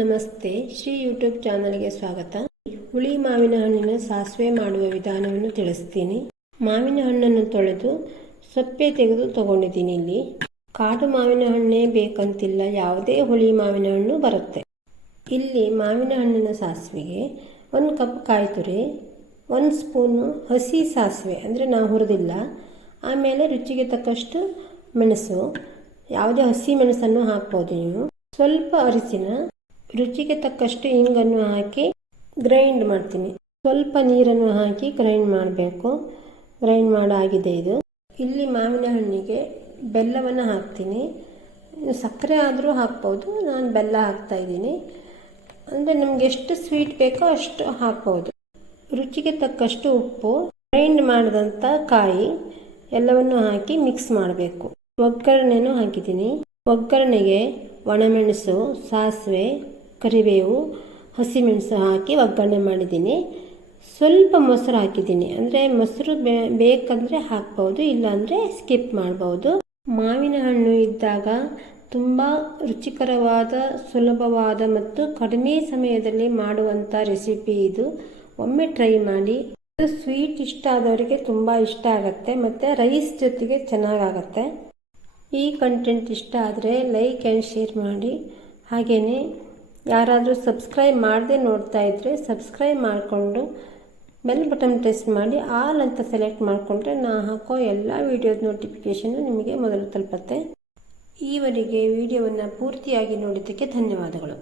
ನಮಸ್ತೆ, ಶ್ರೀ ಯೂಟ್ಯೂಬ್ ಚಾನಲ್ಗೆ ಸ್ವಾಗತ. ಹುಳಿ ಮಾವಿನ ಹಣ್ಣಿನ ಸಾಸಿವೆ ಮಾಡುವ ವಿಧಾನವನ್ನು ತಿಳಿಸ್ತೀನಿ. ಮಾವಿನ ಹಣ್ಣನ್ನು ತೊಳೆದು ಸೊಪ್ಪೆ ತೆಗೆದು ತಗೊಂಡಿದ್ದೀನಿ ಇಲ್ಲಿ. ಕಾಡು ಮಾವಿನ ಹಣ್ಣೇ ಬೇಕಂತಿಲ್ಲ, ಯಾವುದೇ ಹುಳಿ ಮಾವಿನ ಹಣ್ಣು ಬರುತ್ತೆ. ಇಲ್ಲಿ ಮಾವಿನ ಹಣ್ಣಿನ ಸಾಸಿವೆಗೆ ಒಂದು ಕಪ್ ಕಾಯಿ ತುರಿ, ಒಂದು ಸ್ಪೂನು ಹಸಿ ಸಾಸಿವೆ, ಅಂದರೆ ನಾವು ಹುರಿದಿಲ್ಲ. ಆಮೇಲೆ ರುಚಿಗೆ ತಕ್ಕಷ್ಟು ಮೆಣಸು, ಯಾವುದೇ ಹಸಿ ಮೆಣಸನ್ನು ಹಾಕ್ಬೋದು ನೀವು. ಸ್ವಲ್ಪ ಅರಿಶಿನ ರುಚಿಗೆ ತಕ್ಕಷ್ಟು ಇಂಗನ್ನು ಹಾಕಿ ಗ್ರೈಂಡ್ ಮಾಡ್ತೀನಿ. ಸ್ವಲ್ಪ ನೀರನ್ನು ಹಾಕಿ ಗ್ರೈಂಡ್ ಮಾಡಬೇಕು. ಗ್ರೈಂಡ್ ಮಾಡಾಗಿದೆ ಇದು. ಇಲ್ಲಿ ಮಾವಿನ ಹಣ್ಣಿಗೆ ಬೆಲ್ಲವನ್ನು ಹಾಕ್ತೀನಿ. ಸಕ್ಕರೆ ಆದರೂ ಹಾಕ್ಬೋದು. ನಾನು ಬೆಲ್ಲ ಹಾಕ್ತಾ ಇದ್ದೀನಿ. ಅಂದರೆ ನಮ್ಗೆ ಎಷ್ಟು ಸ್ವೀಟ್ ಬೇಕೋ ಅಷ್ಟು ಹಾಕ್ಬೋದು. ರುಚಿಗೆ ತಕ್ಕಷ್ಟು ಉಪ್ಪು ಗ್ರೈಂಡ್ ಮಾಡಿದಂಥ ಕಾಯಿ ಎಲ್ಲವನ್ನು ಹಾಕಿ ಮಿಕ್ಸ್ ಮಾಡಬೇಕು. ಒಗ್ಗರಣೆನೂ ಹಾಕಿದ್ದೀನಿ. ಒಗ್ಗರಣೆಗೆ ಒಣಮೆಣಸು ಸಾಸಿವೆ ಕರಿಬೇವು ಹಸಿಮೆಣಸು ಹಾಕಿ ಒಗ್ಗರಣೆ ಮಾಡಿದ್ದೀನಿ. ಸ್ವಲ್ಪ ಮೊಸರು ಹಾಕಿದ್ದೀನಿ. ಅಂದರೆ ಮೊಸರು ಬೇ, ಬೇಕಂದರೆ ಹಾಕ್ಬೋದು ಇಲ್ಲಾಂದರೆ ಸ್ಕಿಪ್ ಮಾಡ್ಬೋದು ಮಾವಿನ ಹಣ್ಣು ಇದ್ದಾಗ ತುಂಬ ರುಚಿಕರವಾದ, ಸುಲಭವಾದ ಮತ್ತು ಕಡಿಮೆ ಸಮಯದಲ್ಲಿ ಮಾಡುವಂಥ ರೆಸಿಪಿ ಇದು. ಒಮ್ಮೆ ಟ್ರೈ ಮಾಡಿ. ಇದು ಸ್ವೀಟ್ ಇಷ್ಟ ಆದವರಿಗೆ ತುಂಬ ಇಷ್ಟ ಆಗುತ್ತೆ, ಮತ್ತು ರೈಸ್ ಜೊತೆಗೆ ಚೆನ್ನಾಗಾಗತ್ತೆ. ಈ ಕಂಟೆಂಟ್ ಇಷ್ಟ ಆದರೆ ಲೈಕ್ ಆ್ಯಂಡ್ ಶೇರ್ ಮಾಡಿ. ಹಾಗೆಯೇ ಯಾರಾದರೂ ಸಬ್ಸ್ಕ್ರೈಬ್ ಮಾಡದೆ ನೋಡ್ತಾ ಇದ್ದರೆ ಸಬ್ಸ್ಕ್ರೈಬ್ ಮಾಡಿಕೊಂಡು ಬೆಲ್ ಬಟನ್ ಪ್ರೆಸ್ ಮಾಡಿ ಆಲ್ ಅಂತ ಸೆಲೆಕ್ಟ್ ಮಾಡಿಕೊಂಡ್ರೆ ನಾ ಹಾಕೋ ಎಲ್ಲ ವೀಡಿಯೋದ ನೋಟಿಫಿಕೇಷನ್ನು ನಿಮಗೆ ಮೊದಲು ತಲುಪತ್ತೆ. ಈವರೆಗೆ ವಿಡಿಯೋವನ್ನು ಪೂರ್ತಿಯಾಗಿ ನೋಡಿದ್ದಕ್ಕೆ ಧನ್ಯವಾದಗಳು.